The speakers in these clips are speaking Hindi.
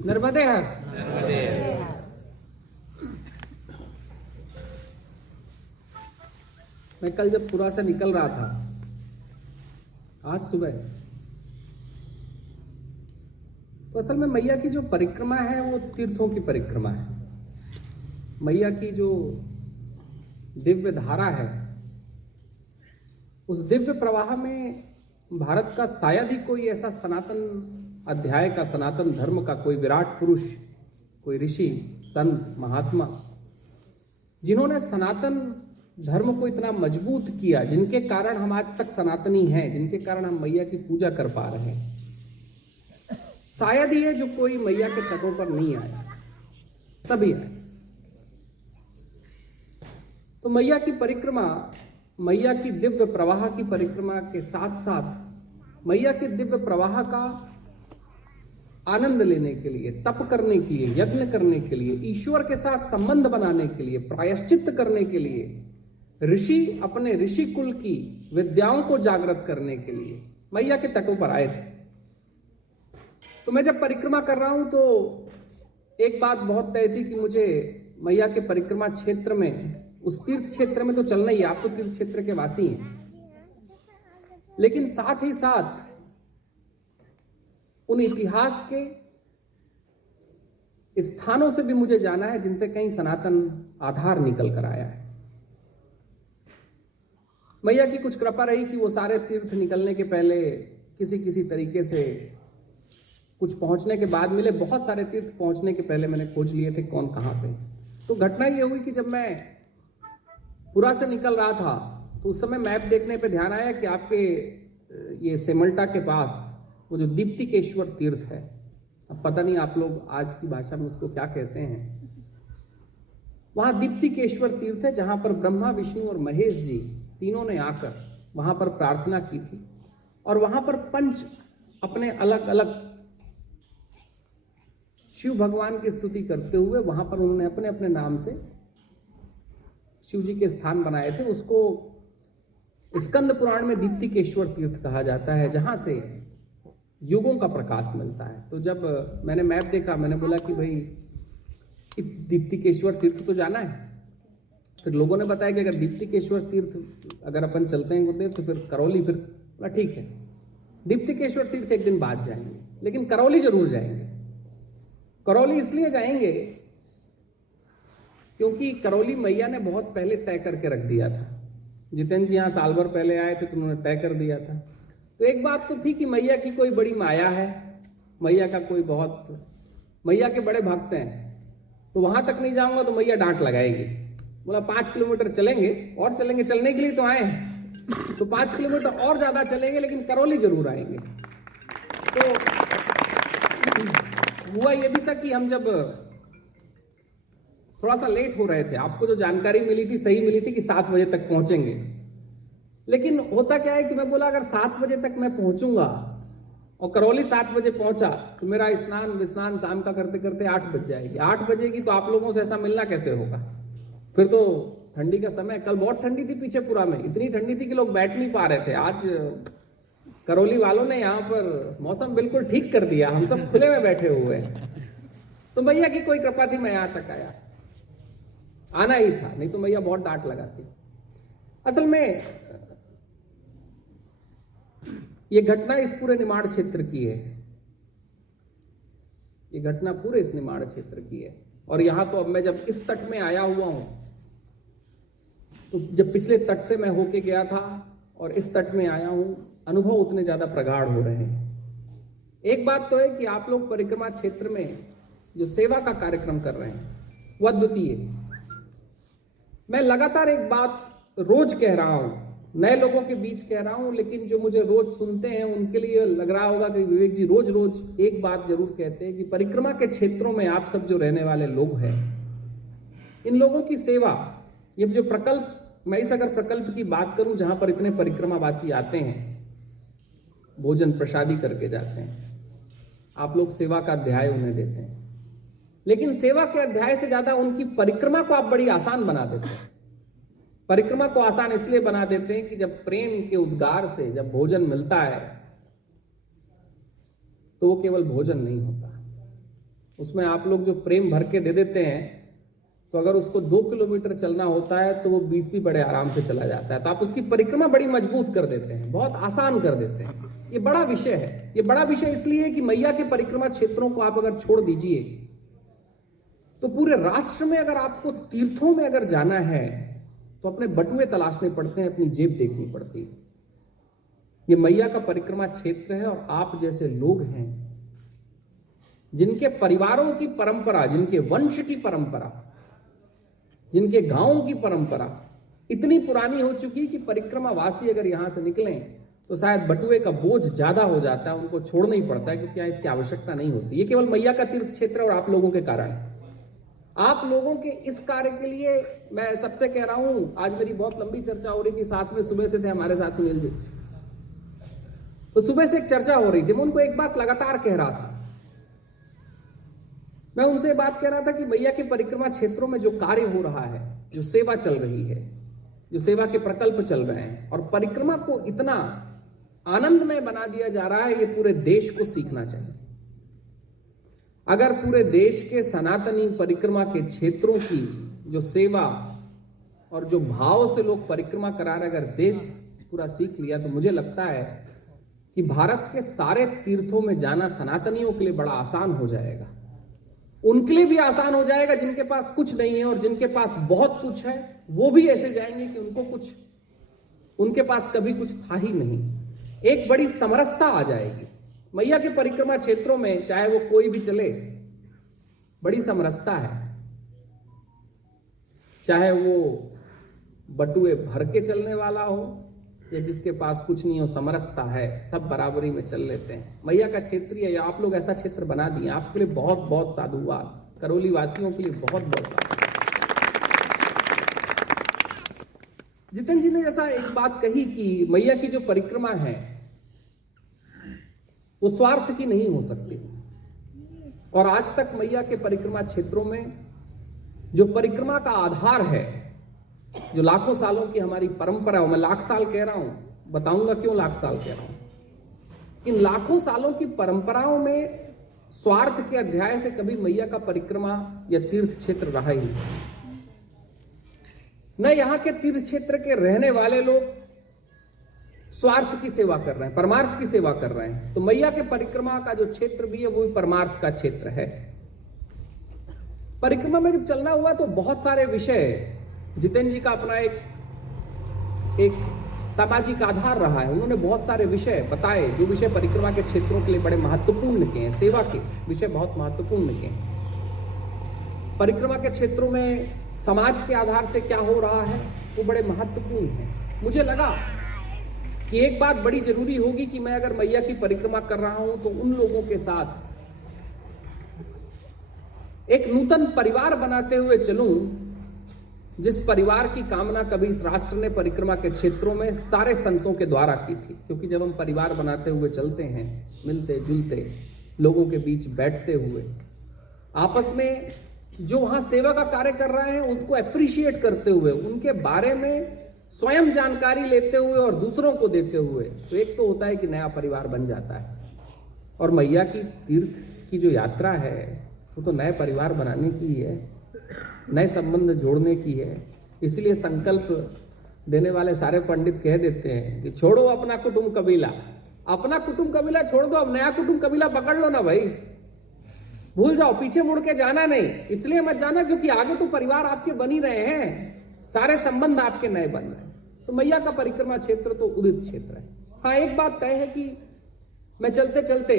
नर्मदे हर। मैं कल जब पुरा से निकल रहा था, आज सुबह, तो असल में मैया की जो परिक्रमा है वो तीर्थों की परिक्रमा है। मैया की जो दिव्य धारा है, उस दिव्य प्रवाह में भारत का शायद ही कोई ऐसा सनातन अध्याय का, सनातन धर्म का कोई विराट पुरुष, कोई ऋषि, संत, महात्मा, जिन्होंने सनातन धर्म को इतना मजबूत किया, जिनके कारण हम आज तक सनातनी हैं, जिनके कारण हम मैया की पूजा कर पा रहे हैं, शायद ही है जो कोई मैया के तटों पर नहीं आया, सभी आए। तो मैया की परिक्रमा, मैया की दिव्य प्रवाह की परिक्रमा के साथ साथ मैया के दिव्य प्रवाह का आनंद लेने के लिए, तप करने के लिए, यज्ञ करने के लिए, ईश्वर के साथ संबंध बनाने के लिए, प्रायश्चित करने के लिए, ऋषि अपने ऋषि कुल की विद्याओं को जागृत करने के लिए मैया के तटों पर आए थे। तो मैं जब परिक्रमा कर रहा हूं तो एक बात बहुत तय थी कि मुझे मैया के परिक्रमा क्षेत्र में, उस तीर्थ क्षेत्र में तो चलना ही, आप तो तीर्थ क्षेत्र के वासी हैं, लेकिन साथ ही साथ उन इतिहास के स्थानों से भी मुझे जाना है जिनसे कहीं सनातन आधार निकल कर आया है। मैया की कुछ कृपा रही कि वो सारे तीर्थ निकलने के पहले किसी तरीके से कुछ पहुंचने के बाद मिले। बहुत सारे तीर्थ पहुंचने के पहले मैंने खोज लिए थे कौन कहां पे। तो घटना ये हुई कि जब मैं पुरा से निकल रहा था तो उस समय मैप देखने पे ध्यान आया कि आपके ये सेमल्टा के पास वो जो दीप्तिकेश्वर तीर्थ है, अब पता नहीं आप लोग आज की भाषा में उसको क्या कहते हैं, वहां दीप्तिकेश्वर तीर्थ है जहां पर ब्रह्मा, विष्णु और महेश जी तीनों ने आकर वहां पर प्रार्थना की थी और वहां पर पंच अपने अलग अलग शिव भगवान की स्तुति करते हुए वहां पर उन्होंने अपने अपने नाम से शिव जी के स्थान बनाए थे। उसको स्कंद पुराण में दीप्तिकेश्वर तीर्थ कहा जाता है, जहां से युगों का प्रकाश मिलता है। तो जब मैंने मैप देखा, मैंने बोला कि भाई दीप्तिकेश्वर तीर्थ तो जाना है। फिर लोगों ने बताया कि अगर दीप्तिकेश्वर तीर्थ अगर अपन चलते हैं गुरुदेव तो फिर करौली, फिर बोला ठीक है, दीप्तिकेश्वर तीर्थ एक दिन बाद जाएंगे, लेकिन करौली जरूर जाएंगे। करौली इसलिए जाएंगे क्योंकि करौली मैया ने बहुत पहले तय करके रख दिया था। जितेंद्र जी यहाँ साल भर पहले आए थे तो उन्होंने तय कर दिया था। तो एक बात तो थी कि मैया की कोई बड़ी माया है, मैया का कोई बहुत, मैया के बड़े भक्त हैं, तो वहां तक नहीं जाऊंगा तो मैया डांट लगाएगी। बोला 5 किलोमीटर चलेंगे और चलेंगे, चलने के लिए तो आए हैं, तो 5 किलोमीटर और ज्यादा चलेंगे लेकिन करौली जरूर आएंगे। तो हुआ ये भी था कि हम जब थोड़ा सा लेट हो रहे थे, आपको जो जानकारी मिली थी सही मिली थी कि 7 बजे तक पहुंचेंगे, लेकिन होता क्या है कि मैं बोला अगर 7 बजे तक मैं पहुंचूंगा और करौली 7 बजे पहुंचा तो मेरा स्नान विस्नान शाम का करते करते 8 बज जाएगी। 8 बजेगी तो आप लोगों से ऐसा मिलना कैसे होगा? फिर तो ठंडी का समय, कल बहुत ठंडी थी पीछे पुरा में, इतनी ठंडी थी कि लोग बैठ नहीं पा रहे थे। आज करौली वालों ने यहाँ पर मौसम बिल्कुल ठीक कर दिया, हम सब खुले में बैठे हुए हैं। तो मैया की कोई कृपा थी, मैं यहां तक आया, आना ही था, नहीं तो मैया बहुत डांट लगाती। असल में ये घटना इस पूरे निमाड़ क्षेत्र की है, ये घटना पूरे इस निमाड़ क्षेत्र की है। और यहां तो अब मैं जब इस तट में आया हुआ हूं, तो जब पिछले तट से मैं होके गया था और इस तट में आया हूं, अनुभव उतने ज्यादा प्रगाढ़ हो रहे हैं। एक बात तो है कि आप लोग परिक्रमा क्षेत्र में जो सेवा का कार्यक्रम कर रहे हैं वह अद्वितीय। मैं लगातार एक बात रोज कह रहा हूं, नए लोगों के बीच कह रहा हूं, लेकिन जो मुझे रोज सुनते हैं उनके लिए लग रहा होगा कि विवेक जी रोज रोज एक बात जरूर कहते हैं कि परिक्रमा के क्षेत्रों में आप सब जो रहने वाले लोग हैं, इन लोगों की सेवा, ये जो प्रकल्प, मैं इस अगर प्रकल्प की बात करूं जहां पर इतने परिक्रमावासी आते हैं, भोजन प्रसादी करके जाते हैं, आप लोग सेवा का अध्याय उन्हें देते हैं, लेकिन सेवा के अध्याय से ज्यादा उनकी परिक्रमा को आप बड़ी आसान बना देते हैं। परिक्रमा को आसान इसलिए बना देते हैं कि जब प्रेम के उद्गार से जब भोजन मिलता है तो वो केवल भोजन नहीं होता, उसमें आप लोग जो प्रेम भर के दे देते हैं, तो अगर उसको 2 किलोमीटर चलना होता है तो वो 20 भी बड़े आराम से चला जाता है। तो आप उसकी परिक्रमा बड़ी मजबूत कर देते हैं, बहुत आसान कर देते हैं। ये बड़ा विषय है। ये बड़ा विषय इसलिए है कि मैया के परिक्रमा क्षेत्रों को आप अगर छोड़ दीजिए तो पूरे राष्ट्र में अगर आपको तीर्थों में अगर जाना है तो अपने बटुए तलाशने पड़ते हैं, अपनी जेब देखनी पड़ती है। ये मैया का परिक्रमा क्षेत्र है और आप जैसे लोग हैं जिनके परिवारों की परंपरा, जिनके वंश की परंपरा, जिनके गांवों की परंपरा इतनी पुरानी हो चुकी कि परिक्रमा वासी अगर यहां से निकलें तो शायद बटुए का बोझ ज्यादा हो जाता है, उनको छोड़ना ही पड़ता है क्योंकि यहाँ इसकी आवश्यकता नहीं होती। ये केवल मैया का तीर्थ क्षेत्र और आप लोगों के कारण, आप लोगों के इस कार्य के लिए मैं सबसे कह रहा हूं। आज मेरी बहुत लंबी चर्चा हो रही थी, साथ में सुबह से थे हमारे साथ सुनील जी, तो सुबह से एक चर्चा हो रही थी। मैं उनको एक बात लगातार कह रहा था, मैं उनसे बात कह रहा था कि मैया के परिक्रमा क्षेत्रों में जो कार्य हो रहा है, जो सेवा चल रही है, जो सेवा के प्रकल्प चल रहे हैं और परिक्रमा को इतना आनंदमय बना दिया जा रहा है, ये पूरे देश को सीखना चाहिए। अगर पूरे देश के सनातनी परिक्रमा के क्षेत्रों की जो सेवा और जो भाव से लोग परिक्रमा करा रहे, अगर देश पूरा सीख लिया तो मुझे लगता है कि भारत के सारे तीर्थों में जाना सनातनियों के लिए बड़ा आसान हो जाएगा। उनके लिए भी आसान हो जाएगा जिनके पास कुछ नहीं है, और जिनके पास बहुत कुछ है वो भी ऐसे जाएंगे कि उनके पास कभी कुछ था ही नहीं। एक बड़ी समरसता आ जाएगी मैया के परिक्रमा क्षेत्रों में, चाहे वो कोई भी चले, बड़ी समरसता है। चाहे वो बटुए भर के चलने वाला हो या जिसके पास कुछ नहीं हो, समरसता है, सब बराबरी में चल लेते हैं। मैया का क्षेत्र है, या आप लोग ऐसा क्षेत्र बना दिए, आपके लिए बहुत बहुत साधुवाद। करौली वासियों के लिए बहुत बहुत साधुवाद। जितेंद्र जी ने जैसा एक बात कही कि मैया की जो परिक्रमा है वो स्वार्थ की नहीं हो सकती, और आज तक मैया के परिक्रमा क्षेत्रों में जो परिक्रमा का आधार है, जो लाखों सालों की हमारी परंपरा है, मैं लाख साल कह रहा हूं, बताऊंगा क्यों लाख साल कह रहा हूं। इन लाखों सालों की परंपराओं में स्वार्थ के अध्याय से कभी मैया का परिक्रमा या तीर्थ क्षेत्र रहा ही नहीं। न यहां के तीर्थ क्षेत्र के रहने वाले लोग स्वार्थ की सेवा कर रहे हैं, परमार्थ की सेवा कर रहे हैं। तो मैया के परिक्रमा का जो क्षेत्र भी है वो भी परमार्थ का क्षेत्र है। परिक्रमा में जब चलना हुआ तो बहुत सारे विषय, जितेंद्र जी का अपना एक सामाजिक आधार रहा है, उन्होंने बहुत सारे विषय बताए जो विषय परिक्रमा के क्षेत्रों के लिए बड़े महत्वपूर्ण के हैं, सेवा के विषय बहुत महत्वपूर्ण के हैं। परिक्रमा के क्षेत्रों में समाज के आधार से क्या हो रहा है वो बड़े महत्वपूर्ण है। मुझे लगा कि एक बात बड़ी जरूरी होगी कि मैं अगर मैया की परिक्रमा कर रहा हूं तो उन लोगों के साथ एक नूतन परिवार बनाते हुए चलूं, जिस परिवार की कामना कभी इस राष्ट्र ने परिक्रमा के क्षेत्रों में सारे संतों के द्वारा की थी। क्योंकि जब हम परिवार बनाते हुए चलते हैं, मिलते जुलते, लोगों के बीच बैठते हुए, आपस में जो वहां सेवा का कार्य कर रहे हैं उनको अप्रिशिएट करते हुए, उनके बारे में स्वयं जानकारी लेते हुए और दूसरों को देते हुए, तो एक तो होता है कि नया परिवार बन जाता है। और मैया की तीर्थ की जो यात्रा है वो तो नए परिवार बनाने की है, नए संबंध जोड़ने की है। इसलिए संकल्प देने वाले सारे पंडित कह देते हैं कि छोड़ो अपना कुटुंब कबीला, अपना कुटुंब कबीला छोड़ दो, अब नया कुटुंब कबीला पकड़ लो ना भाई, भूल जाओ, पीछे मुड़ के जाना नहीं। इसलिए मत जाना क्योंकि आगे तो परिवार आपके बन ही रहे हैं, सारे संबंध आपके नए बन रहे हैं। तो मैया का परिक्रमा क्षेत्र तो उदित क्षेत्र है। हाँ, एक बात तय है कि मैं चलते चलते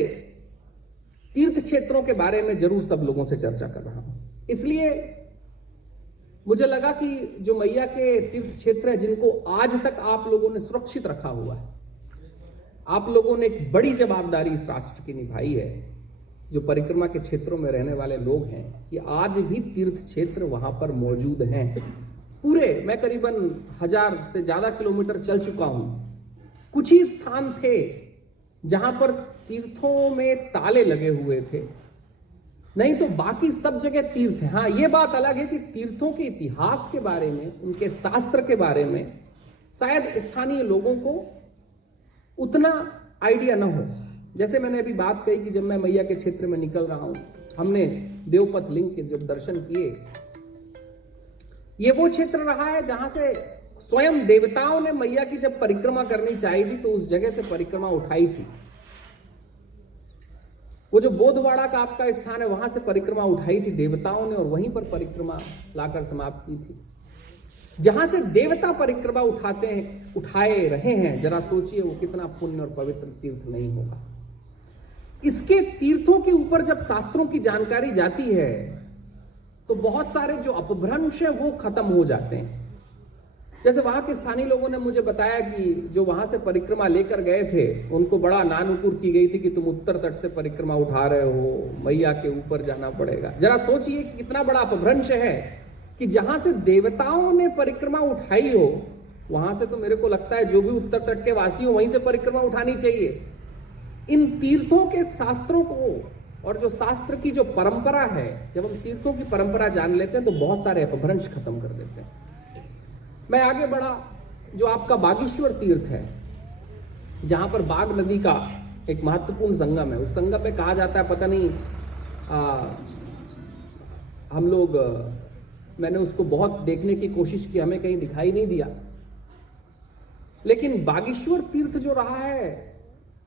तीर्थ क्षेत्रों के बारे में जरूर सब लोगों से चर्चा कर रहा हूं। इसलिए मुझे लगा कि जो मैया के तीर्थ क्षेत्र है जिनको आज तक आप लोगों ने सुरक्षित रखा हुआ है, आप लोगों ने एक बड़ी जवाबदारी इस राष्ट्र की निभाई है। जो परिक्रमा के क्षेत्रों में रहने वाले लोग हैं कि आज भी तीर्थ क्षेत्र वहां पर मौजूद हैं। पूरे मैं करीबन 1000 से ज्यादा किलोमीटर चल चुका हूं। कुछ ही स्थान थे जहां पर तीर्थों में ताले लगे हुए थे, नहीं तो बाकी सब जगह तीर्थ है। हाँ, ये बात अलग है कि तीर्थों के इतिहास के बारे में, उनके शास्त्र के बारे में शायद स्थानीय लोगों को उतना आइडिया ना हो। जैसे मैंने अभी बात कही कि जब मैं मैया के क्षेत्र में निकल रहा हूं हमने देवपथ लिंग के जब दर्शन किए, ये वो क्षेत्र रहा है जहां से स्वयं देवताओं ने मैया की जब परिक्रमा करनी चाहिए थी तो उस जगह से परिक्रमा उठाई थी। वो जो बोधवाड़ा का आपका स्थान है वहां से परिक्रमा उठाई थी देवताओं ने और वहीं पर परिक्रमा लाकर समाप्त की थी। जहां से देवता परिक्रमा उठाए रहे हैं, जरा सोचिए वो कितना पुण्य और पवित्र तीर्थ नहीं होगा। इसके तीर्थों के ऊपर जब शास्त्रों की जानकारी जाती है तो बहुत सारे जो अपभ्रंश है वो खत्म हो जाते हैं। जैसे वहां के स्थानीय लोगों ने मुझे बताया कि जो वहां से परिक्रमा लेकर गए थे उनको बड़ा नानुकुर की गई थी कि तुम उत्तर तट से परिक्रमा उठा रहे हो, मैया के ऊपर जाना पड़ेगा। जरा सोचिए कि कितना बड़ा अपभ्रंश है कि जहां से देवताओं ने परिक्रमा उठाई हो वहां से तो मेरे को लगता है जो भी उत्तर तट के वासी हो वहीं से परिक्रमा उठानी चाहिए। इन तीर्थों के शास्त्रों को और जो शास्त्र की जो परंपरा है, जब हम तीर्थों की परंपरा जान लेते हैं तो बहुत सारे अपभ्रंश खत्म कर देते हैं। मैं आगे बढ़ा, जो आपका बागेश्वर तीर्थ है जहां पर बाग नदी का एक महत्वपूर्ण संगम है, उस संगम में कहा जाता है, पता नहीं हम लोग मैंने उसको बहुत देखने की कोशिश की, हमें कहीं दिखाई नहीं दिया, लेकिन बागेश्वर तीर्थ जो रहा है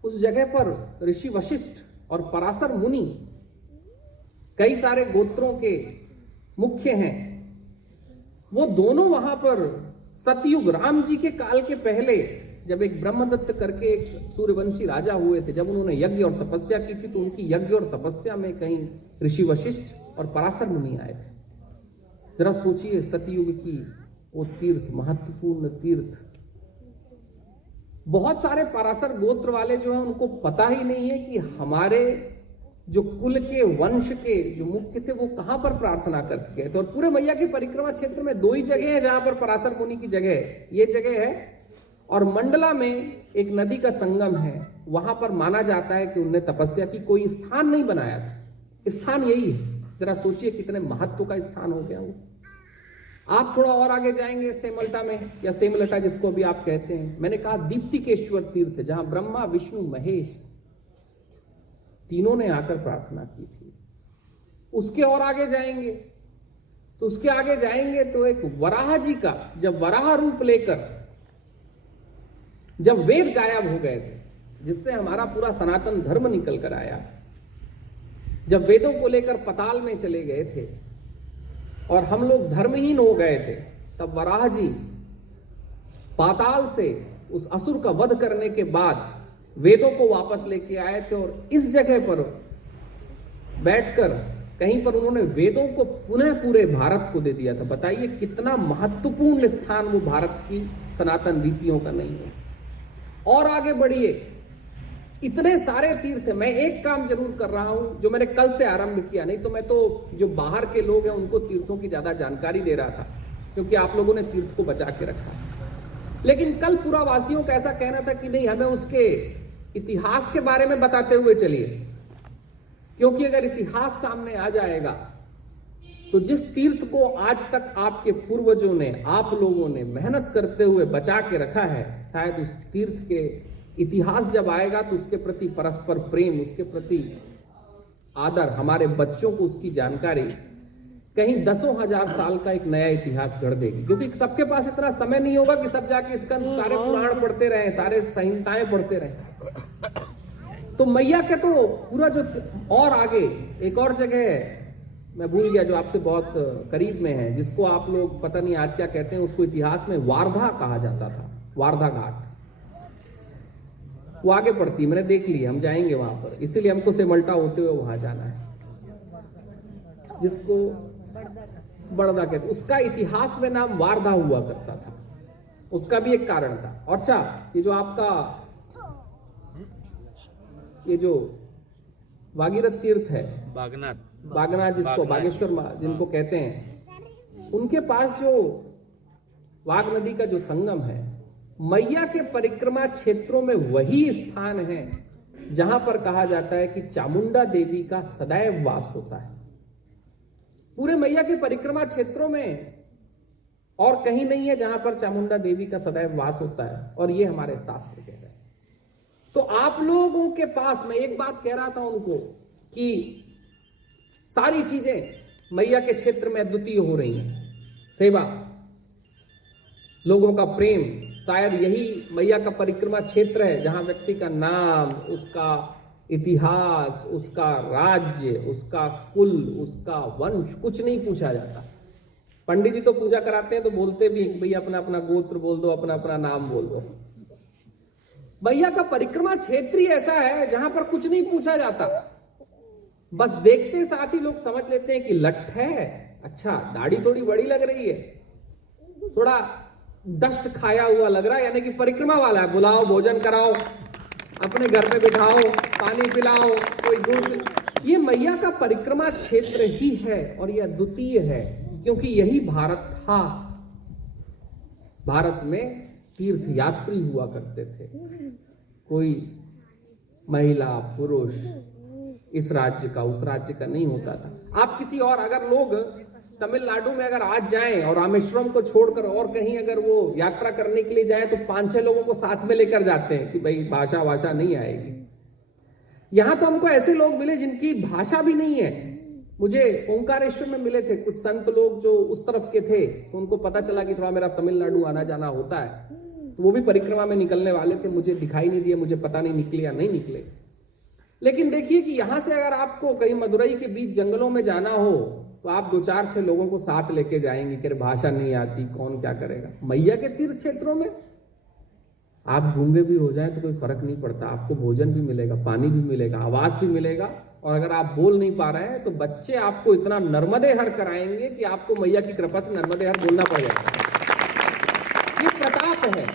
उस जगह पर ऋषि वशिष्ठ और पराशर मुनि कई सारे गोत्रों के मुख्य हैं, वो दोनों वहां पर सतयुग राम जी के काल के पहले जब एक ब्रह्मदत्त करके एक सूर्यवंशी राजा हुए थे, जब उन्होंने यज्ञ और तपस्या की थी तो उनकी यज्ञ और तपस्या में कहीं ऋषि वशिष्ठ और पराशर मुनि आए थे। जरा सोचिए सतयुग की वो तीर्थ, महत्वपूर्ण तीर्थ। बहुत सारे पराशर गोत्र वाले जो हैं उनको पता ही नहीं है कि हमारे जो कुल के वंश के जो मुख्य थे वो कहां पर प्रार्थना करके गए थे। और पूरे मैया की परिक्रमा क्षेत्र में दो ही जगह है जहां पर पराशर मुनि की जगह है, ये जगह है और मंडला में एक नदी का संगम है, वहां पर माना जाता है कि उनने तपस्या की, कोई स्थान नहीं बनाया था, स्थान यही है। जरा सोचिए कितने महत्व का स्थान हो गया वो। आप थोड़ा और आगे जाएंगे सेमलटा में, या सेमलटा जिसको भी आप कहते हैं, मैंने कहा दीप्तिकेश्वर तीर्थ, जहां ब्रह्मा विष्णु महेश तीनों ने आकर प्रार्थना की थी। उसके और आगे जाएंगे तो उसके आगे जाएंगे तो एक वराह जी का, जब वराह रूप लेकर जब वेद गायब हो गए थे, जिससे हमारा पूरा सनातन धर्म निकल कर आया, जब वेदों को लेकर पताल में चले गए थे और हम लोग धर्महीन हो गए थे, तब वराह जी पाताल से उस असुर का वध करने के बाद वेदों को वापस लेके आए थे और इस जगह पर बैठकर कहीं पर उन्होंने वेदों को पुनः पूरे भारत को दे दिया था। बताइए कितना महत्वपूर्ण स्थान वो भारत की सनातन रीतियों का नहीं है। और आगे बढ़िए, इतने सारे तीर्थ है। मैं एक काम जरूर कर रहा हूं जो मैंने कल से आरंभ किया, नहीं तो मैं तो जो बाहर के लोग हैं उनको तीर्थों की ज्यादा जानकारी दे रहा था, क्योंकि आप लोगों ने तीर्थ को बचा के रखा। लेकिन कल पूरा वासियों का ऐसा कहना था कि नहीं, हमें उसके इतिहास के बारे में बताते हुए चलिए, क्योंकि अगर इतिहास सामने आ जाएगा तो जिस तीर्थ को आज तक आपके पूर्वजों ने, आप लोगों ने मेहनत करते हुए बचा के रखा है, शायद उस तीर्थ के इतिहास जब आएगा तो उसके प्रति परस्पर प्रेम, उसके प्रति आदर, हमारे बच्चों को उसकी जानकारी कहीं दसों हजार साल का एक नया इतिहास गढ़ देगी। क्योंकि सबके पास इतना समय नहीं होगा कि सब जाके इसका सारे पुराण पढ़ते रहे, सारे संहिताएं पढ़ते रहे। तो मैया के तो पूरा जो और आगे एक और जगह है, मैं भूल गया, जो आपसे बहुत करीब में है, जिसको आप लोग पता नहीं आज क्या कहते हैं, उसको इतिहास में वारधा कहा जाता था, वारधा घाट। वो आगे पड़ती, मैंने देख लिया, हम जाएंगे वहां पर, इसीलिए हमको सेमल्टा होते हुए वहां जाना है, जिसको बड़दा कहते। उसका इतिहास में नाम वारधा हुआ करता था, उसका भी एक कारण था। और अच्छा, ये जो आपका ये जो भागीरथ तीर्थ है, बागनाथ जिसको बागेश्वर जिनको कहते हैं, उनके पास जो वाग नदी का जो संगम है, मैया के परिक्रमा क्षेत्रों में वही स्थान है जहां पर कहा जाता है कि चामुंडा देवी का सदैव वास होता है। पूरे मैया के परिक्रमा क्षेत्रों में और कहीं नहीं है जहां पर चामुंडा देवी का सदैव वास होता है, और ये हमारे शास्त्र कहते हैं। तो आप लोगों के पास मैं एक बात कह रहा था उनको कि सारी चीजें मैया के क्षेत्र में अद्वितीय हो रही हैं। सेवा, लोगों का प्रेम, शायद यही मैया का परिक्रमा क्षेत्र है जहां व्यक्ति का नाम, उसका इतिहास, उसका राज्य, उसका कुल, उसका वंश कुछ नहीं पूछा जाता। पंडित जी तो पूजा कराते हैं तो बोलते भी हैं भैया अपना अपना गोत्र बोल दो, अपना अपना नाम बोल दो। मैया का परिक्रमा क्षेत्र ही ऐसा है जहां पर कुछ नहीं पूछा जाता, बस देखते साथ ही लोग समझ लेते हैं कि लठ है, अच्छा दाढ़ी थोड़ी बड़ी लग रही है, थोड़ा दस्त खाया हुआ लग रहा है, यानी कि परिक्रमा वाला है, बुलाओ, भोजन कराओ, अपने घर पे बिठाओ, पानी पिलाओ, कोई दूध। ये मैया का परिक्रमा क्षेत्र ही है और यह अद्वितीय है, क्योंकि यही भारत था। भारत में तीर्थ यात्री हुआ करते थे, कोई महिला पुरुष इस राज्य का उस राज्य का नहीं होता था। आप किसी और, अगर लोग तमिलनाडु में अगर आज जाएं और रामेश्वरम को छोड़कर और कहीं अगर वो यात्रा करने के लिए जाएं तो 5-6 लोगों को साथ में लेकर जाते हैं कि भाई भाषा नहीं आएगी। यहां तो हमको ऐसे लोग मिले जिनकी भाषा भी नहीं है। मुझे ओंकारेश्वर में मिले थे कुछ संत लोग जो उस तरफ के थे, तो उनको पता चला कि थोड़ा मेरा तमिलनाडु आना जाना होता है, तो वो भी परिक्रमा में निकलने वाले थे। मुझे दिखाई नहीं दिए, मुझे पता नहीं निकले या नहीं निकले। लेकिन देखिए कि यहां से अगर आपको कहीं मदुरई के बीच जंगलों में जाना हो तो आप 2-4-6 लोगों को साथ लेके जाएंगे कि भाषा नहीं आती, कौन क्या करेगा। मैया के तीर्थ क्षेत्रों में आप गूंगे भी हो जाए तो कोई फर्क नहीं पड़ता, आपको भोजन भी मिलेगा, पानी भी मिलेगा, आवाज भी मिलेगा, और अगर आप बोल नहीं पा रहे हैं तो बच्चे आपको इतना नर्मदे हर कराएंगे कि आपको मैया की कृपा से नर्मदे हर बोलना पड़ेगा। ये प्रताप है,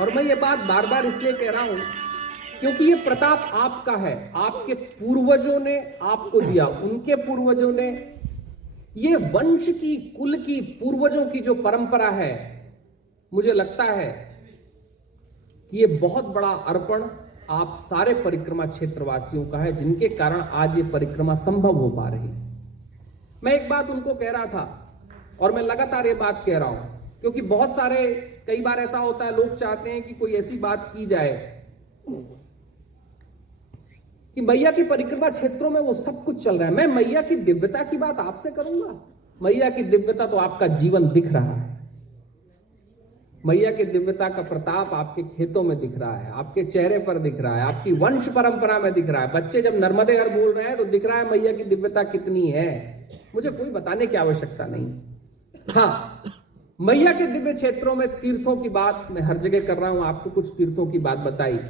और मैं ये बात बार बार इसलिए कह रहा हूं क्योंकि ये प्रताप आपका है, आपके पूर्वजों ने आपको दिया, उनके पूर्वजों ने। ये वंश की, कुल की, पूर्वजों की जो परंपरा है, मुझे लगता है कि ये बहुत बड़ा अर्पण आप सारे परिक्रमा क्षेत्रवासियों का है, जिनके कारण आज ये परिक्रमा संभव हो पा रही। मैं एक बात उनको कह रहा था और मैं लगातार ये बात कह रहा हूं, क्योंकि बहुत सारे, कई बार ऐसा होता है, लोग चाहते हैं कि कोई ऐसी बात की जाए कि मैया की परिक्रमा क्षेत्रों में वो सब कुछ चल रहा है। मैं मैया की दिव्यता की बात आपसे करूंगा। मैया की दिव्यता तो आपका जीवन दिख रहा है, मैया की दिव्यता का प्रताप आपके खेतों में दिख रहा है, आपके चेहरे पर दिख रहा है, आपकी वंश परंपरा में दिख रहा है। बच्चे जब नर्मदे हर बोल रहे हैं तो दिख रहा है मैया की दिव्यता कितनी है। मुझे कोई बताने की आवश्यकता नहीं। हाँ, मैया के दिव्य क्षेत्रों में तीर्थों की बात मैं हर जगह कर रहा हूं, आपको कुछ तीर्थों की बात बताई।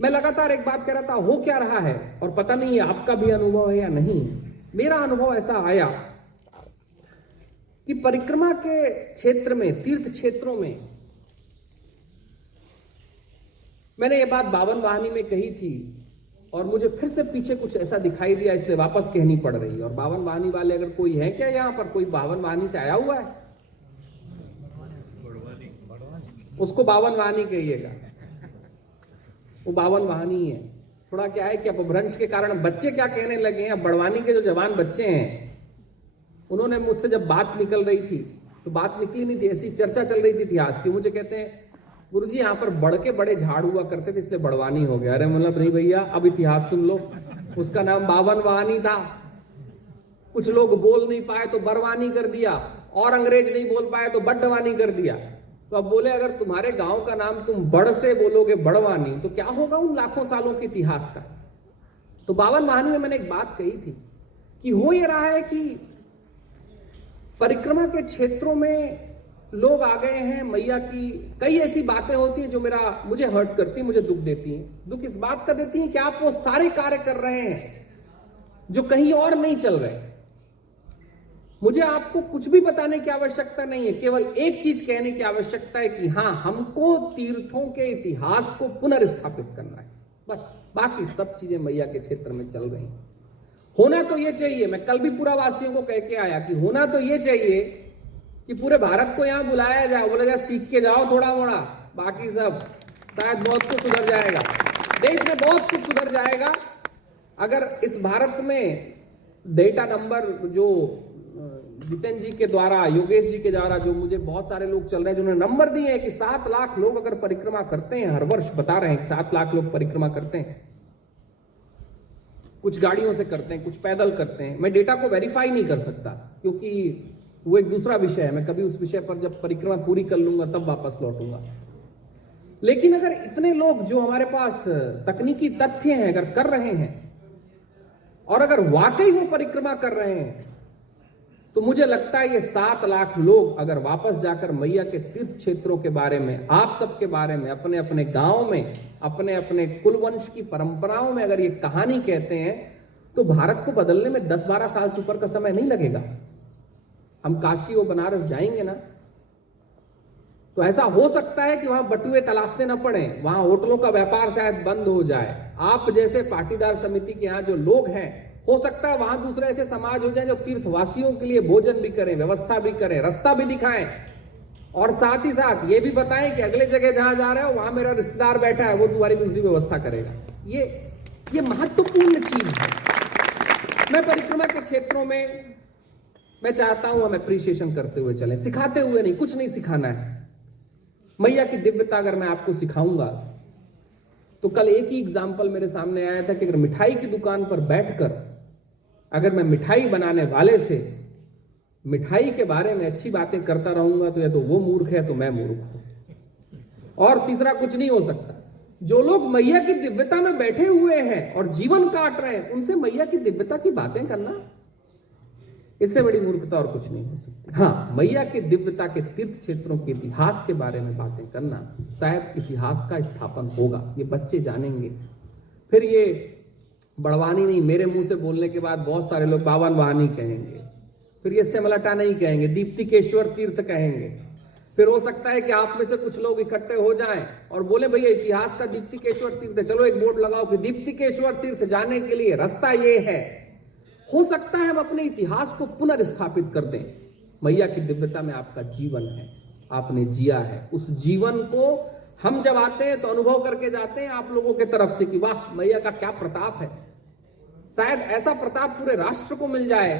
मैं लगातार एक बात कह रहा था, हो क्या रहा है, और पता नहीं है आपका भी अनुभव है या नहीं। मेरा अनुभव ऐसा आया कि परिक्रमा के क्षेत्र में, तीर्थ क्षेत्रों में, मैंने ये बात 52 वाहिनी में कही थी और मुझे फिर से पीछे कुछ ऐसा दिखाई दिया, इसलिए वापस कहनी पड़ रही। और 52 वाहिनी वाले अगर कोई है क्या यहां पर, कोई 52 वाहिनी से आया हुआ है, उसको 52 वाहिनी कहिएगा, वो 52 वाहिनी है। थोड़ा क्या है कि अपभ्रंश के कारण बच्चे क्या कहने लगे हैं, बड़वानी के जो जवान बच्चे हैं, उन्होंने मुझसे जब बात निकल रही थी, तो बात निकली नहीं थी, ऐसी चर्चा चल रही थी इतिहास की, मुझे कहते हैं गुरुजी यहाँ पर बड़ के बड़े झाड़ हुआ करते थे इसलिए बड़वानी हो गया। अरे मतलब नहीं भैया, अब इतिहास सुन लो, उसका नाम 52 वाहिनी था। कुछ लोग बोल नहीं पाए तो बरवानी कर दिया, और अंग्रेज नहीं बोल पाए तो बड्डवानी कर दिया। तो अब बोले अगर तुम्हारे गांव का नाम तुम बड़ से बोलोगे बड़वानी, तो क्या होगा उन लाखों सालों के इतिहास का। तो 52 वाहिनी में मैंने एक बात कही थी कि हो ये रहा है कि परिक्रमा के क्षेत्रों में लोग आ गए हैं, मैया की कई ऐसी बातें होती हैं जो मुझे हर्ट करती हैं, मुझे दुख देती हैं। दुख इस बात का देती हैं कि आप वो सारे कार्य कर रहे हैं जो कहीं और नहीं चल रहे। मुझे आपको कुछ भी बताने की आवश्यकता नहीं है, केवल एक चीज कहने की आवश्यकता है कि हाँ, हमको तीर्थों के इतिहास को पुनर्स्थापित करना है, बस। बाकी सब चीजें मैया के क्षेत्र में चल रही हैं। होना तो ये चाहिए, मैं कल भी पूरा वासियों को कह के आया कि होना तो ये चाहिए कि पूरे भारत को यहां बुलाया जाए, बोला जाए सीख के जाओ थोड़ा मोड़ा, बाकी सब शायद बहुत कुछ सुधर जाएगा, देश में बहुत कुछ सुधर जाएगा अगर इस भारत में डेटा नंबर जो जितेंद्र जी के द्वारा, योगेश जी के द्वारा, जो मुझे बहुत सारे लोग चल रहे हैं जिन्होंने नंबर दिए हैं कि 7 लाख लोग अगर परिक्रमा करते हैं हर वर्ष, बता रहे हैं कि 7 लाख लोग परिक्रमा करते हैं। कुछ गाड़ियों से करते हैं, कुछ पैदल करते हैं। मैं डेटा को वेरीफाई नहीं कर सकता क्योंकि वो एक दूसरा विषय है। मैं कभी उस विषय पर जब परिक्रमा पूरी कर लूंगा तब वापस लौटूंगा। लेकिन अगर इतने लोग जो हमारे पास तकनीकी तथ्य हैं अगर कर रहे हैं और अगर वाकई वो परिक्रमा कर रहे हैं, तो मुझे लगता है ये 7 लाख लोग अगर वापस जाकर मैया के तीर्थ क्षेत्रों के बारे में, आप सबके बारे में, अपने अपने गांव में, अपने अपने कुलवंश की परंपराओं में अगर ये कहानी कहते हैं, तो भारत को बदलने में 10-12 साल से ऊपर का समय नहीं लगेगा। हम काशी और बनारस जाएंगे ना, तो ऐसा हो सकता है कि वहां बटुए तलाशने ना पड़े, वहां होटलों का व्यापार शायद बंद हो जाए। आप जैसे पाटीदार समिति के यहाँ जो लोग हैं, हो सकता है वहां दूसरे ऐसे समाज हो जाए जो तीर्थवासियों के लिए भोजन भी करें, व्यवस्था भी करें, रास्ता भी दिखाएं, और साथ ही साथ ये भी बताएं कि अगले जगह जहां जा रहे हो वहां मेरा रिश्तेदार बैठा है, वो तुम्हारी दूसरी व्यवस्था करेगा। ये महत्वपूर्ण चीज है। मैं परिक्रमा के क्षेत्रों में मैं चाहता हूं हम एप्रिसिएशन करते हुए चलें, सिखाते हुए नहीं। कुछ नहीं सिखाना है। मैया की दिव्यता अगर मैं आपको सिखाऊंगा, तो कल एक ही एग्जाम्पल मेरे सामने आया था कि अगर मिठाई की दुकान पर बैठकर अगर मैं मिठाई बनाने वाले से मिठाई के बारे में अच्छी बातें करता रहूंगा, तो या तो वो मूर्ख है तो मैं मूर्ख हूं। और तीसरा कुछ नहीं हो सकता। जो लोग मैया की दिव्यता में बैठे हुए हैं और जीवन काट रहे हैं, उनसे मैया की दिव्यता की बातें करना, इससे बड़ी मूर्खता और कुछ नहीं हो सकती। हाँ, मैया की दिव्यता के तीर्थ क्षेत्रों के इतिहास के बारे में बातें करना, शायद इतिहास का स्थापन होगा, ये बच्चे जानेंगे। फिर ये बड़वानी नहीं, मेरे मुंह से बोलने के बाद बहुत सारे लोग बावन वाहनी कहेंगे, फिर ये सेमलटा नहीं कहेंगे, दीप्तिकेश्वर तीर्थ कहेंगे। फिर हो सकता है कि आप में से कुछ लोग इकट्ठे हो जाएं और बोले भैया इतिहास का दीप्तिकेश्वर तीर्थ है, चलो एक बोर्ड लगाओ कि दीप्तिकेश्वर तीर्थ जाने के लिए रास्ता ये है। हो सकता है हम अपने इतिहास को पुनर्स्थापित कर दें। मैया की दिव्यता में आपका जीवन है, आपने जिया है। उस जीवन को हम जब आते हैं तो अनुभव करके जाते हैं आप लोगों के तरफ से कि वाह मैया का क्या प्रताप है। शायद ऐसा प्रताप पूरे राष्ट्र को मिल जाए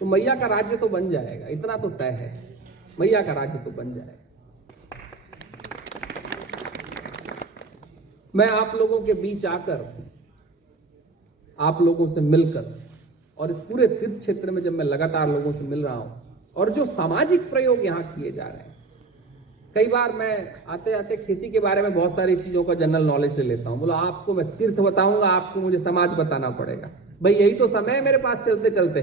तो मैया का राज्य तो बन जाएगा, इतना तो तय है, मैया का राज्य तो बन जाएगा। मैं आप लोगों के बीच आकर, आप लोगों से मिलकर, और इस पूरे तीर्थ क्षेत्र में जब मैं लगातार लोगों से मिल रहा हूं, और जो सामाजिक प्रयोग यहां किए जा रहे हैं, कई बार मैं आते आते खेती के बारे में बहुत सारी चीजों का जनरल नॉलेज ले लेता हूं। बोला आपको मैं तीर्थ बताऊंगा, आपको मुझे समाज बताना पड़ेगा। भाई यही तो समय है मेरे पास चलते चलते।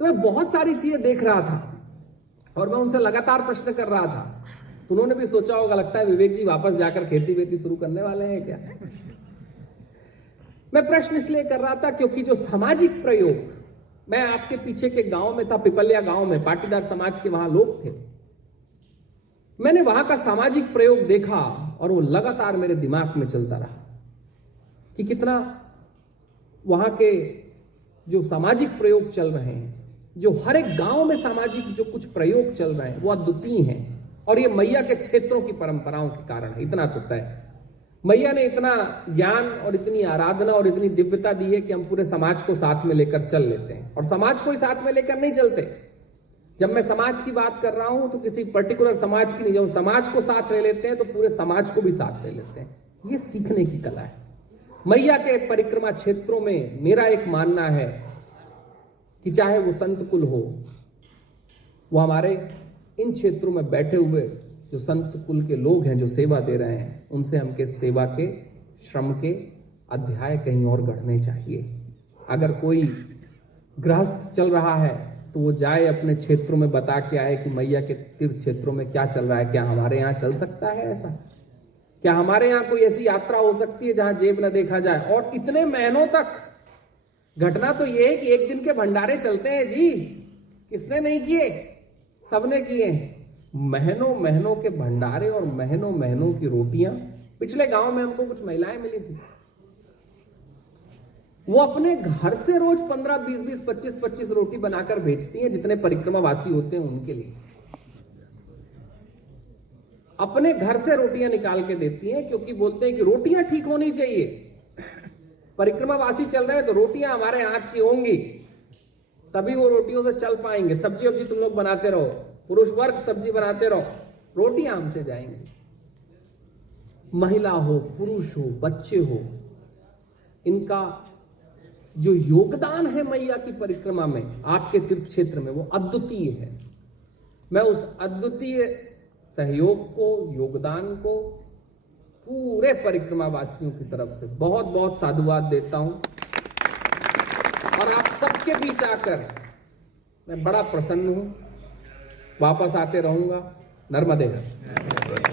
तो मैं बहुत सारी चीजें देख रहा था और मैं उनसे लगातार प्रश्न कर रहा था। उन्होंने भी सोचा होगा, लगता है विवेक जी वापस जाकर खेती वेती शुरू करने वाले हैं क्या। मैं प्रश्न इसलिए कर रहा था क्योंकि जो सामाजिक प्रयोग, मैं आपके पीछे के गांव में था, पिपलिया गांव में, पाटीदार समाज के वहां लोग थे। मैंने वहां का सामाजिक प्रयोग देखा और वो लगातार मेरे दिमाग में चलता रहा कि कितना वहां के जो सामाजिक प्रयोग चल रहे हैं, जो हर एक गांव में सामाजिक जो कुछ प्रयोग चल रहे हैं वो अद्वितीय हैं। और ये मैया के क्षेत्रों की परंपराओं के कारण है, इतना तो तय। मैया ने इतना ज्ञान और इतनी आराधना और इतनी दिव्यता दी है कि हम पूरे समाज को साथ में लेकर चल लेते हैं। और समाज को ही साथ में लेकर नहीं चलते। जब मैं समाज की बात कर रहा हूं तो किसी पर्टिकुलर समाज की नहीं, जब समाज को साथ ले लेते हैं तो पूरे समाज को भी साथ ले लेते हैं। ये सीखने की कला है। मैया के परिक्रमा क्षेत्रों में मेरा एक मानना है कि चाहे वो संत कुल हो, वो हमारे इन क्षेत्रों में बैठे हुए जो संत कुल के लोग हैं जो सेवा दे रहे हैं, उनसे हमके सेवा के श्रम के अध्याय कहीं और गढ़ने चाहिए। अगर कोई गृहस्थ चल रहा है तो वो जाए अपने क्षेत्रों में बता के आए कि मैया के तीर्थ क्षेत्रों में क्या चल रहा है। क्या हमारे यहाँ चल सकता है ऐसा? क्या हमारे यहाँ कोई ऐसी यात्रा हो सकती है जहां जेब न देखा जाए? और इतने महीनों तक घटना तो ये है कि एक दिन के भंडारे चलते हैं जी, किसने नहीं किए? सबने किए। महीनों महीनों के भंडारे और महीनों महीनों की रोटियां। पिछले गांव में हमको कुछ महिलाएं मिली थी, वो अपने घर से रोज 15, 20, 25 रोटी बनाकर बेचती हैं, जितने परिक्रमा वासी होते हैं उनके लिए। अपने घर से रोटियां निकाल के देती हैं, क्योंकि बोलते हैं कि रोटियां ठीक होनी चाहिए। परिक्रमा वासी चल रहे हैं तो रोटियां हमारे हाथ की होंगी, तभी वो रोटियों से चल पाएंगे। सब्जी वब्जी तुम लोग बनाते रहो, पुरुष वर्ग सब्जी बनाते रहो, रोटियां हमसे जाएंगी। महिला हो, पुरुष हो, बच्चे हो, इनका जो योगदान है मैया की परिक्रमा में, आपके तीर्थ क्षेत्र में, वो अद्वितीय है। मैं उस अद्वितीय सहयोग को, योगदान को पूरे परिक्रमा वासियों की तरफ से बहुत बहुत साधुवाद देता हूं। और आप सबके बीच आकर मैं बड़ा प्रसन्न हूं। वापस आते रहूंगा। नर्मदे हर।